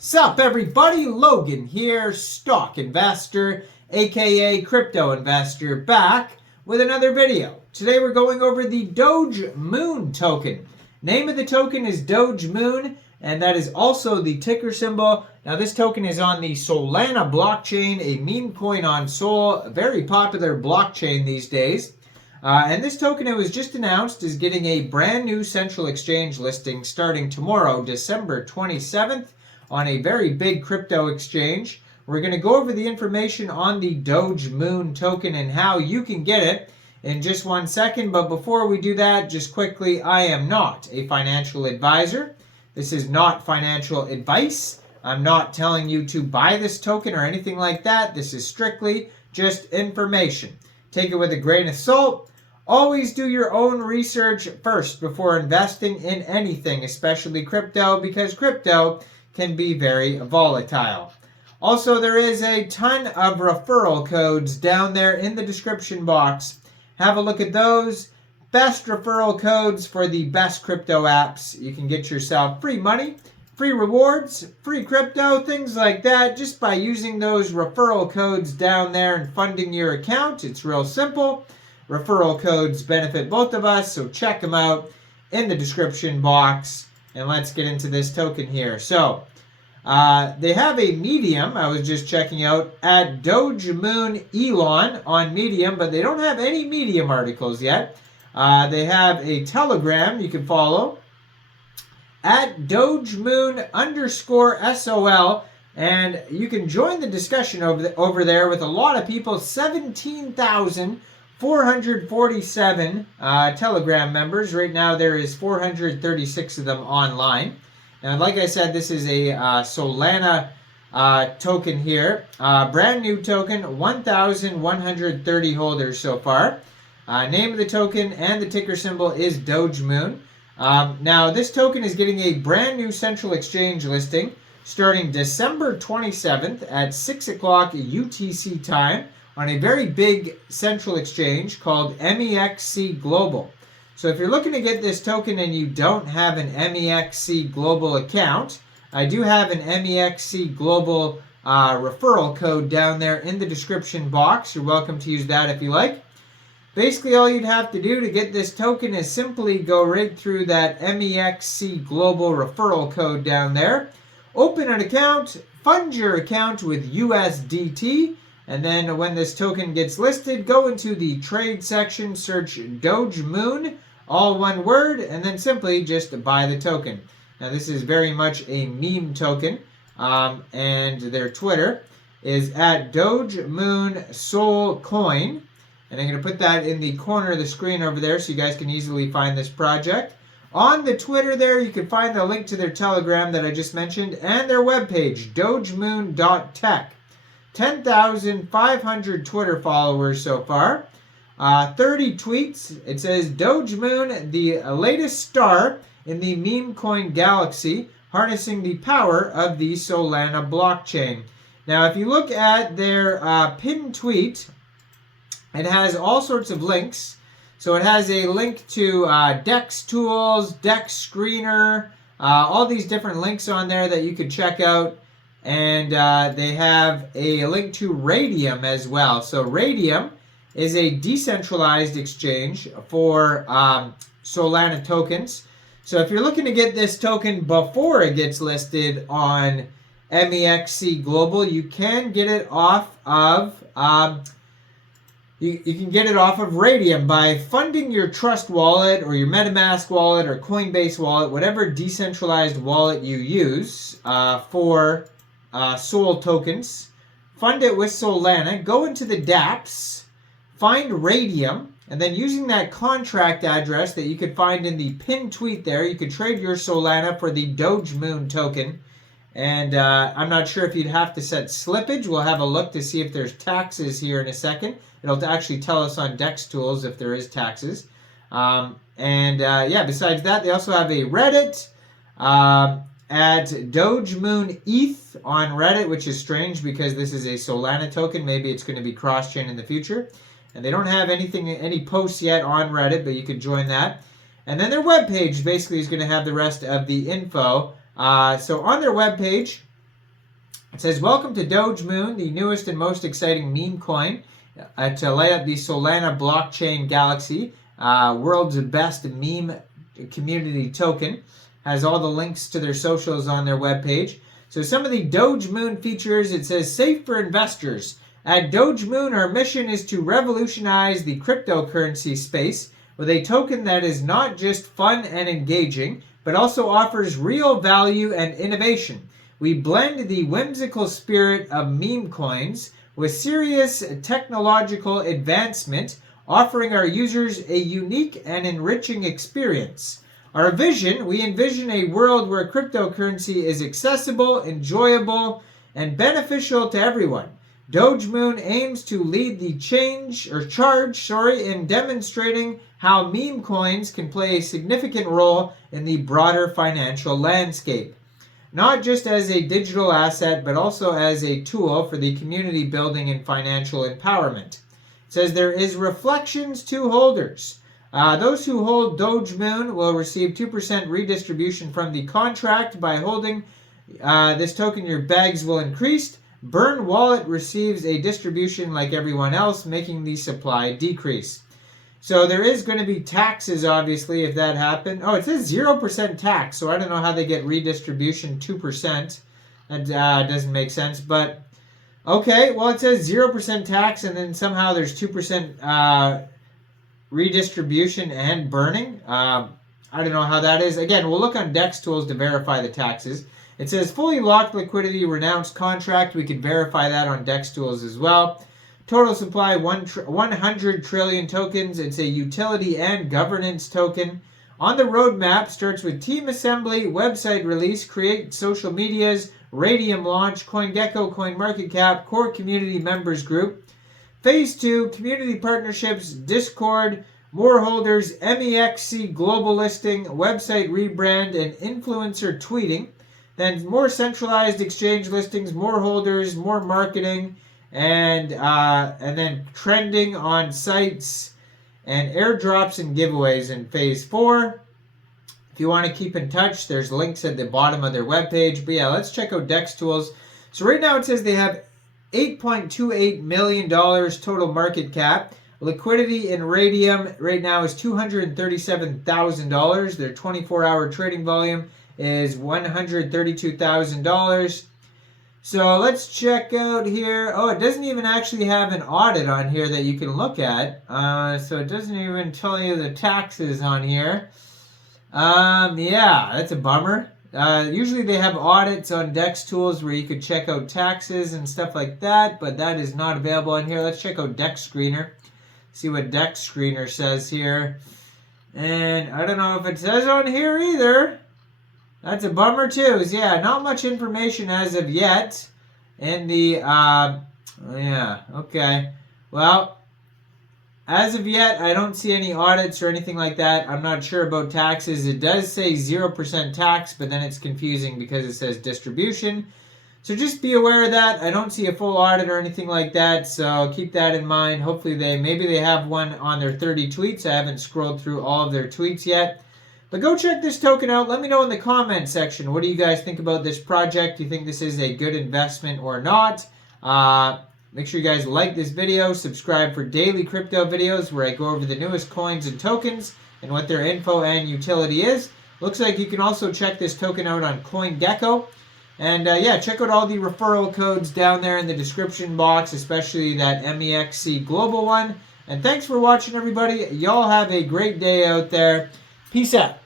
Sup everybody, Logan here, stock investor, aka crypto investor, back with another video. Today we're going over the Dogemoon token. Name of the token is Dogemoon, and that is also the ticker symbol. Now this token is on the Solana blockchain, a meme coin on Sol, a very popular blockchain these days. And this token, it was just announced, is getting a brand new central exchange listing starting tomorrow, December 27th. On a very big crypto exchange. We're going to go over the information on the Dogemoon token and how you can get it in just 1 second. But before we do that, just quickly, I am not a financial advisor. This is not financial advice. I'm not telling you to buy this token or anything like that. This is strictly just information. Take it with a grain of salt. Always do your own research first before investing in anything, especially crypto, because crypto can be very volatile. Also, there is a ton of referral codes down there in the description box. Have a look at those. Best referral codes for the best crypto apps. You can get yourself free money, free rewards, free crypto, things like that, just by using those referral codes down there and funding your account. It's real simple. Referral codes benefit both of us, so check them out in the description box. And let's get into this token here. So, they have a Medium, I was just checking out, at Dogemoon Elon on Medium, but they don't have any Medium articles yet. They have a Telegram you can follow at Dogemoon_SOL, and you can join the discussion over there with a lot of people. 17,447 Telegram members. Right now there is 436 of them online. Now, like I said, this is a Solana token here. Brand new token, 1,130 holders so far. Name of the token and the ticker symbol is Dogemoon. Now, this token is getting a brand new central exchange listing starting December 27th at 6 o'clock UTC time on a very big central exchange called Mexc Global. So if you're looking to get this token and you don't have an Mexc Global account, I do have an Mexc Global referral code down there in the description box. You're welcome to use that if you like. Basically, all you'd have to do to get this token is simply go right through that Mexc Global referral code down there. Open an account, fund your account with USDT, and then when this token gets listed, go into the trade section, search Dogemoon, all one word, and then simply just buy the token. Now this is very much a meme token, and their Twitter is at Dogemoon Sol Coin, and I'm going to put that in the corner of the screen over there so you guys can easily find this project. On the Twitter there, you can find the link to their Telegram that I just mentioned, and their webpage, dogemoon.tech. 10,500 Twitter followers so far. 30 tweets. It says, Dogemoon, the latest star in the meme coin galaxy, harnessing the power of the Solana blockchain. Now, if you look at their pinned tweet, it has all sorts of links. So it has a link to DEX tools, DEX screener, all these different links on there that you could check out. And they have a link to Raydium as well. So Raydium is a decentralized exchange for Solana tokens. So if you're looking to get this token before it gets listed on Mexc Global, you can get it off of you can get it off of Raydium by funding your Trust wallet or your MetaMask wallet or Coinbase wallet, whatever decentralized wallet you use for Sol tokens. Fund it with Solana. Go into the dApps. Find Raydium, and then using that contract address that you could find in the pinned tweet there, you could trade your Solana for the Dogemoon token. And I'm not sure if you'd have to set slippage. We'll have a look to see if there's taxes here in a second. It'll actually tell us on DEX tools if there is taxes. Yeah, besides that, they also have a Reddit at Dogemoon ETH on Reddit, which is strange because this is a Solana token. Maybe it's going to be cross-chain in the future. And they don't have any posts yet on Reddit, but you could join that. And then their webpage basically is going to have the rest of the info. So on their webpage, It says, welcome to Dogemoon, the newest and most exciting meme coin to light up the Solana blockchain galaxy. World's best meme community token. Has all the links to their socials on their webpage. So some of the Dogemoon features, it says, safe for investors. At Dogemoon, our mission is to revolutionize the cryptocurrency space with a token that is not just fun and engaging, but also offers real value and innovation. We blend the whimsical spirit of meme coins with serious technological advancement, offering our users a unique and enriching experience. Our vision, we envision a world where cryptocurrency is accessible, enjoyable, and beneficial to everyone. Dogemoon aims to lead the charge in demonstrating how meme coins can play a significant role in the broader financial landscape. Not just as a digital asset, but also as a tool for the community building and financial empowerment. It says there is reflections to holders. Those who hold Dogemoon will receive 2% redistribution from the contract. By holding this token, your bags will increase. Burn Wallet receives a distribution like everyone else, making the supply decrease. So there is going to be taxes, obviously, if that happened. Oh, it says 0% tax, so I don't know how they get redistribution 2%. That doesn't make sense, but okay. Well, it says 0% tax, and then somehow there's 2% redistribution and burning. I don't know how that is. Again, we'll look on DEX tools to verify the taxes. It says fully locked liquidity, renounced contract. We could verify that on DEX tools as well. Total supply 100 trillion tokens. It's a utility and governance token. On the roadmap, starts with team assembly, website release, create social medias, Raydium launch, CoinGecko, CoinMarketCap, core community members group. Phase 2, community partnerships, Discord, more holders, Mexc global listing, website rebrand, and influencer tweeting. Then more centralized exchange listings, more holders, more marketing, and then trending on sites, and airdrops and giveaways in phase 4. If you want to keep in touch, there's links at the bottom of their webpage. But yeah, let's check out DEX tools. So right now it says they have $8.28 million total market cap. Liquidity in Raydium right now is $237,000. Their 24-hour trading volume is $132,000. So let's check out here. Oh, it doesn't even actually have an audit on here that you can look at. So it doesn't even tell you the taxes on here. Yeah, that's a bummer. Usually they have audits on DEX tools where you could check out taxes and stuff like that, but that is not available on here. Let's check out DEX Screener. See what DEX Screener says here. And I don't know if it says on here either. That's a bummer too. Yeah, not much information as of yet. In the, yeah, okay. Well, as of yet, I don't see any audits or anything like that. I'm not sure about taxes. It does say 0% tax, but then it's confusing because it says distribution. So just be aware of that. I don't see a full audit or anything like that, so keep that in mind. Hopefully maybe they have one on their 30 tweets. I haven't scrolled through all of their tweets yet. But go check this token out. Let me know in the comment section. What do you guys think about this project? Do you think this is a good investment or not? Make sure you guys like this video. Subscribe for daily crypto videos where I go over the newest coins and tokens and what their info and utility is. Looks like you can also check this token out on CoinGecko. And yeah, check out all the referral codes down there in the description box, especially that Mexc global one. And thanks for watching, everybody. Y'all have a great day out there. Peace out.